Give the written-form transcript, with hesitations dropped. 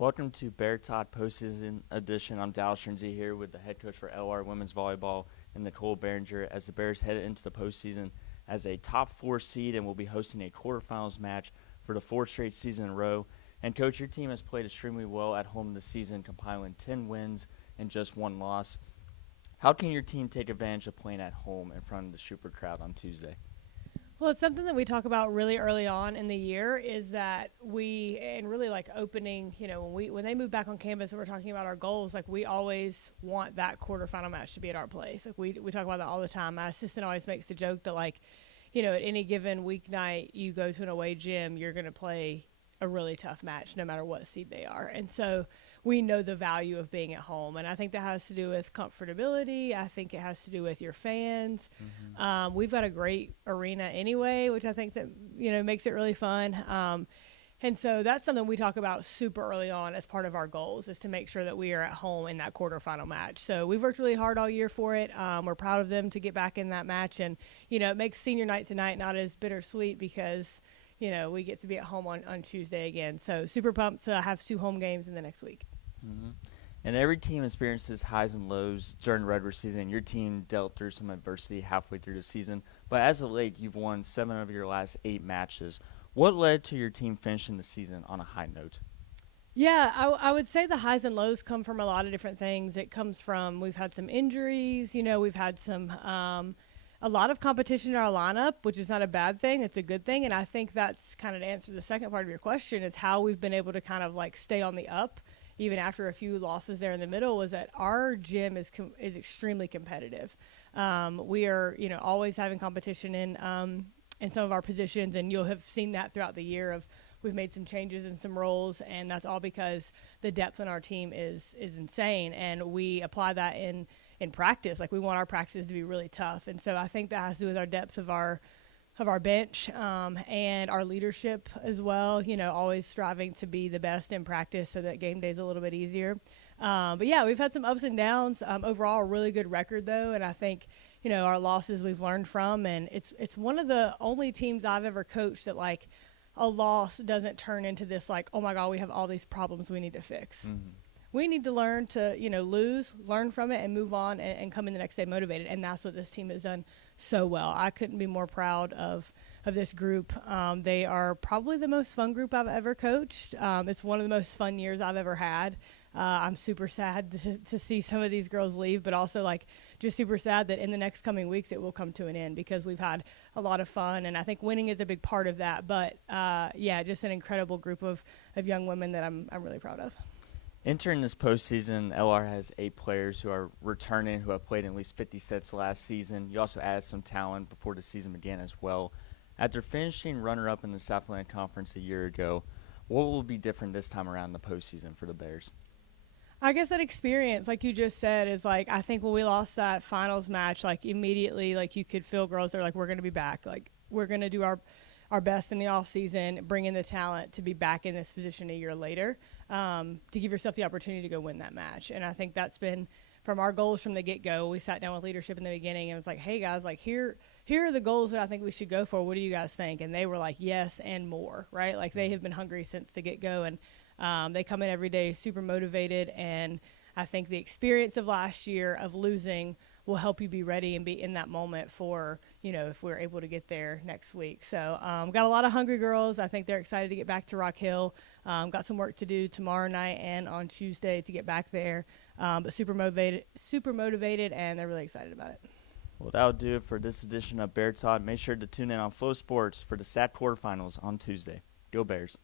Welcome to Bear Talk Postseason Edition. I'm Dallas Renzi here with the head coach for LR Women's Volleyball and Nicole Barringer as the Bears head into the postseason as a top 4 seed and will be hosting a quarterfinals match for the 4th straight season in a row. And, Coach, your team has played extremely well at home this season, compiling 10 wins and just 1 loss. How can your team take advantage of playing at home in front of the super crowd on Tuesday? Well, it's something that we talk about really early on in the year is that opening, when they move back on campus and we're talking about our goals, we always want that quarterfinal match to be at our place. We talk about that all the time. My assistant always makes the joke that, at any given weeknight you go to an away gym, you're going to play a really tough match no matter what seed they are. And so we know the value of being at home. And I think that has to do with comfortability. I think it has to do with your fans. Mm-hmm. We've got a great arena anyway, which I think that, makes it really fun. And so that's something we talk about super early on as part of our goals is to make sure that we are at home in that quarterfinal match. So we've worked really hard all year for it. We're proud of them to get back in that match. And, it makes senior night tonight not as bittersweet because – we get to be at home on Tuesday again. So super pumped to have 2 home games in the next week. Mm-hmm. And every team experiences highs and lows during the regular season. Your team dealt through some adversity halfway through the season. But as of late, you've won 7 of your last 8 matches. What led to your team finishing the season on a high note? Yeah, I would say the highs and lows come from a lot of different things. It comes from we've had some injuries. We've had some a lot of competition in our lineup, which is not a bad thing. It's a good thing. And I think that's kind of to answer the second part of your question is how we've been able to kind of stay on the up even after a few losses there in the middle was that our gym is extremely competitive. We are, always having competition in some of our positions, and you'll have seen that throughout the year of we've made some changes in some roles, and that's all because the depth in our team is insane, and we apply that in practice. We want our practices to be really tough. And so I think that has to do with our depth of our bench and our leadership as well, always striving to be the best in practice so that game day is a little bit easier. But yeah, we've had some ups and downs. Overall, a really good record though. And I think, our losses we've learned from, and it's one of the only teams I've ever coached that a loss doesn't turn into this oh my God, we have all these problems we need to fix. Mm-hmm. We need to learn to, lose, learn from it, and move on and come in the next day motivated. And that's what this team has done so well. I couldn't be more proud of this group. They are probably the most fun group I've ever coached. It's one of the most fun years I've ever had. I'm super sad to see some of these girls leave, but also just super sad that in the next coming weeks it will come to an end because we've had a lot of fun. And I think winning is a big part of that. But, just an incredible group of young women that I'm really proud of. Entering this postseason, LR has 8 players who are returning who have played at least 50 sets last season. You also added some talent before the season began as well. After finishing runner-up in the South Atlantic Conference a year ago, what will be different this time around in the postseason for the Bears? I guess that experience, like you just said, is I think when we lost that finals match, immediately, you could feel girls are we're going to be back. We're going to do our best in the off season, bring in the talent to be back in this position a year later. To give yourself the opportunity to go win that match. And I think that's been from our goals from the get-go. We sat down with leadership in the beginning and it was hey guys, here are the goals that I think we should go for. What do you guys think? And they were yes and more, right? They have been hungry since the get-go, and they come in every day super motivated. And I think the experience of last year of losing will help you be ready and be in that moment for, if we're able to get there next week. So got a lot of hungry girls. I think they're excited to get back to Rock Hill. Got some work to do tomorrow night and on Tuesday to get back there. But super motivated, and they're really excited about it. Well, that'll do it for this edition of Bear Talk. Make sure to tune in on Flow Sports for the SAC quarterfinals on Tuesday. Go Bears.